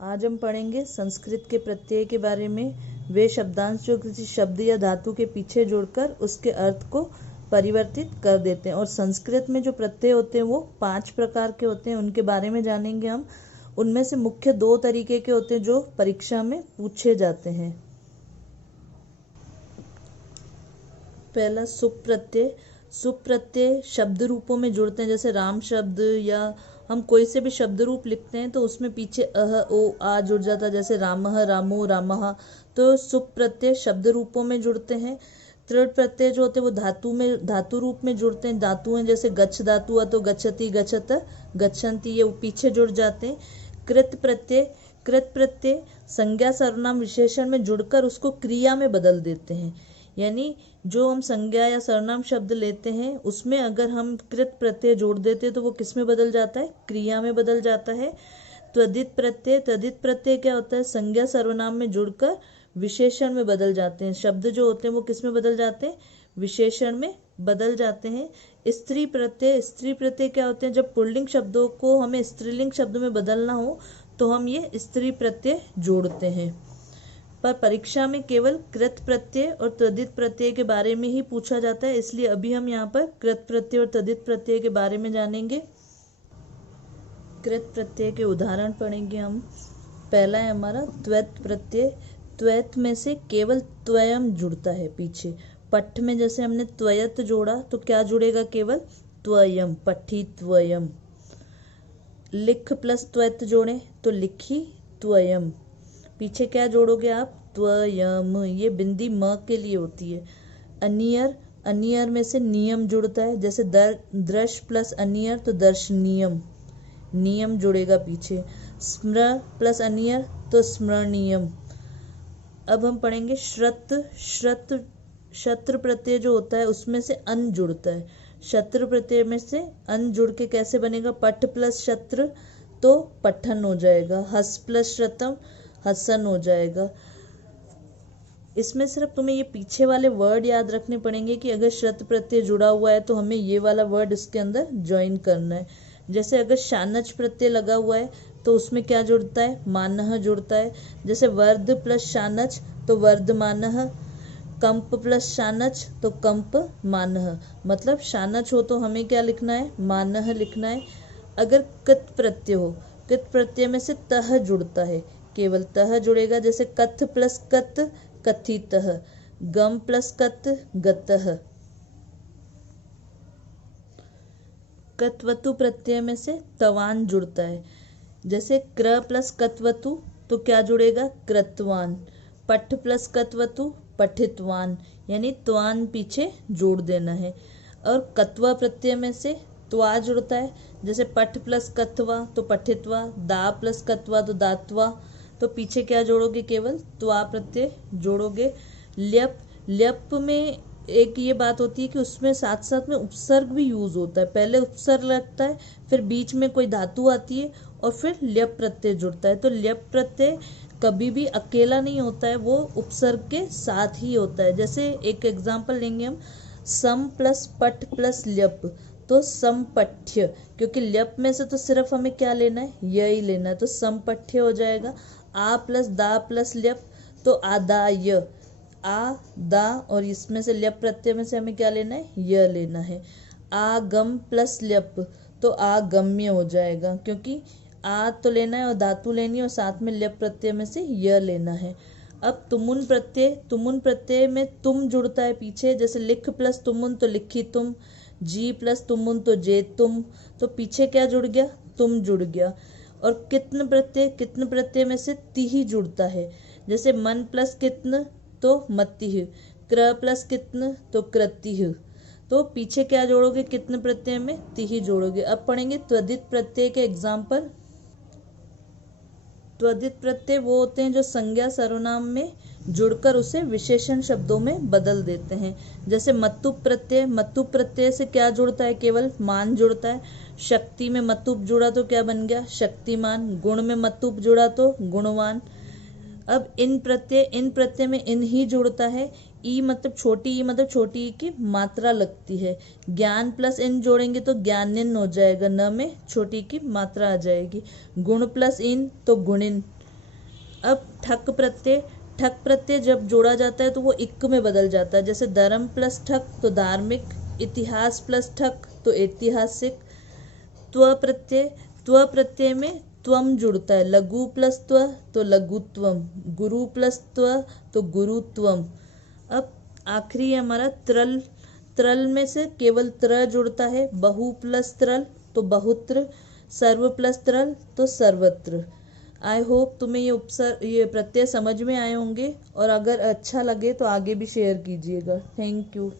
आज हम पढ़ेंगे संस्कृत के प्रत्यय के बारे में। वे शब्दांश जो किसी शब्द या धातु के पीछे जोड़कर उसके अर्थ को परिवर्तित कर देते हैं। और संस्कृत में जो प्रत्यय होते हैं वो 5 प्रकार के होते हैं, उनके बारे में जानेंगे हम। उनमें से मुख्य 2 तरीके के होते हैं जो परीक्षा में पूछे जाते हैं। पहला सुप प्रत्यय। सुप प्रत्यय शब्द रूपों में जुड़ते हैं, जैसे राम शब्द या हम कोई से भी शब्द रूप लिखते हैं तो उसमें पीछे अह ओ आ जुड़ जाता है, जैसे रामः रामो रामः। तो सुप प्रत्यय शब्द रूपों में जुड़ते हैं। तृण प्रत्यय जो होते हैं वो धातु रूप में जुड़ते हैं। धातु हैं जैसे गच्छ धातु है तो गच्छति गच्छत गच्छन्ति, ये पीछे जुड़ जाते हैं। कृत प्रत्यय संज्ञा सर्वनाम विशेषण में जुड़कर उसको क्रिया में बदल देते हैं। यानी जो हम संज्ञा या सर्वनाम शब्द लेते हैं उसमें अगर हम कृत प्रत्यय जोड़ देते हैं तो वो किस में बदल जाता है? क्रिया में बदल जाता है। त्वदित प्रत्यय क्या होता है? संज्ञा सर्वनाम में जुड़कर विशेषण में बदल जाते हैं। शब्द जो होते हैं वो किस में बदल जाते हैं? विशेषण में बदल जाते हैं। स्त्री प्रत्यय क्या होते हैं? जब पुल्लिंग शब्दों को हमें स्त्रीलिंग शब्द में बदलना हो तो हम ये स्त्री प्रत्यय जोड़ते हैं। पर परीक्षा में केवल कृत प्रत्यय और तदित प्रत्यय के बारे में ही पूछा जाता है, इसलिए अभी हम यहाँ पर कृत प्रत्यय और तदित प्रत्यय के बारे में जानेंगे। कृत प्रत्यय के उदाहरण पढ़ेंगे हम। पहला है हमारा त्वैत प्रत्यय। त्वैत में से केवल त्वयम जुड़ता है पीछे। पठ में जैसे हमने त्वयत जोड़ा तो क्या जुड़ेगा? केवल त्वयम, पठी त्वयम। लिख प्लस त्वैत जोड़े तो लिखी त्वयम। पीछे क्या जोड़ोगे आप? त्वयम। ये बिंदी म के लिए होती है। अनियर में से नियम जुड़ता है, जैसे दर्श प्लस अनियर तो दर्शनियम, नियम जुड़ेगा पीछे। स्मृ प्लस अनियर तो स्मरणीयम। अब हम पढ़ेंगे शत्र प्रत्यय जो होता है उसमें से अन जुड़ता है। शत्र प्रत्यय में से अन जुड़ के कैसे बनेगा? पठ प्लस शत्र तो पठन हो जाएगा। हस प्लस श्रतम हसन हो जाएगा। इसमें सिर्फ तुम्हें ये पीछे वाले वर्ड याद रखने पड़ेंगे कि अगर शत्र प्रत्यय जुड़ा हुआ है तो हमें ये वाला वर्ड इसके अंदर ज्वाइन करना है। जैसे अगर शानच प्रत्यय लगा हुआ है तो उसमें क्या जुड़ता है? मानह जुड़ता है। जैसे वर्ध प्लस शानच तो वर्धमानह, कंप प्लस शानच तो कंप मानह। मतलब शानच हो तो हमें क्या लिखना है? मानह लिखना है। अगर कृत प्रत्यय हो, कृत प्रत्यय में से तह जुड़ता है, केवल तह जुड़ेगा। जैसे कथ प्लस कत कथितः, गम प्लस कत गतः। कत्वतु प्रत्यय में से तवान जुड़ता है। जैसे क्र प्लस कत्वतु तो क्या जुड़ेगा? कृतवान। पठ प्लस कत्वतु पठितवान, यानी त्वान पीछे जोड़ देना है। और कत्वा प्रत्यय में से त्वा जुड़ता है। जैसे पठ प्लस कत्वा तो पठित्वा, दा प्लस कत्वा तो दात्वा। तो पीछे क्या जोड़ोगे? केवल त्वा प्रत्यय जोड़ोगे। ल्यप में एक ये बात होती है कि उसमें साथ साथ में उपसर्ग भी यूज होता है। पहले उपसर्ग लगता है, फिर बीच में कोई धातु आती है और फिर ल्यप प्रत्यय जुड़ता है। तो ल्यप प्रत्यय कभी भी अकेला नहीं होता है, वो उपसर्ग के साथ ही होता है। जैसे एक एग्जाम्पल लेंगे हम, सम प्लस पठ प्लस ल्यप तो समपठ्य, क्योंकि ल्यप में से तो सिर्फ हमें क्या लेना है? यही लेना है, तो समपठ्य हो जाएगा। आ प्लस दा प्लस ल्यप तो आदाय, आ दा, और इसमें से ल्यप प्रत्यय में से हमें क्या लेना है? य लेना है। आगम प्लस ल्यप तो आगम्य हो जाएगा, क्योंकि आ तो लेना है और धातु लेनी है और साथ में ल्यप प्रत्यय में से य लेना है। अब तुमुन प्रत्यय में तुम जुड़ता है पीछे। जैसे लिख प्लस तुमुन तो लिखी तुम, जी प्लस तुमुन तो जे तुम। तो पीछे क्या जुड़ गया? तुम जुड़ गया। और कित्न प्रत्यय में से तिहि जुड़ता है। जैसे मन प्लस कित्न तो मतिह, क्र प्लस कित्न तो कृतिह। तो पीछे क्या जोड़ोगे? कित्न प्रत्यय में तिहि जोड़ोगे। अब पढ़ेंगे त्वदित प्रत्यय के एग्जाम्पल। त्वदित प्रत्यय वो होते हैं जो संज्ञा सर्वनाम में जुड़कर उसे विशेषण शब्दों में बदल देते हैं। जैसे मतुप प्रत्यय से क्या जुड़ता है? केवल मान जुड़ता है। शक्ति में मतुप जुड़ा तो क्या बन गया? शक्तिमान। गुण में मतुप जुड़ा तो गुणवान। अब इन प्रत्यय में इन ही जुड़ता है। ई मतलब छोटी ई की मात्रा लगती है। ज्ञान प्लस इन जोड़ेंगे तो ज्ञानिन हो जाएगा, न में छोटी की मात्रा आ जाएगी। गुण प्लस इन तो गुणिन, अब ठक प्रत्यय जब जोड़ा जाता है तो वो इक में बदल जाता है। जैसे धर्म प्लस ठक तो धार्मिक, इतिहास प्लस ठक तो ऐतिहासिक। त्व प्रत्यय में त्वम जुड़ता है। लघु प्लस त्व तो लघुत्वम, गुरु प्लस त्व तो गुरुत्वम। अब आखिरी है हमारा त्रल। त्रल में से केवल त्र जुड़ता है। बहु प्लस त्रल तो बहुत्र, सर्व प्लस त्रल तो सर्वत्र। आई होप तुम्हें ये प्रत्यय समझ में आए होंगे, और अगर अच्छा लगे तो आगे भी शेयर कीजिएगा। Thank you.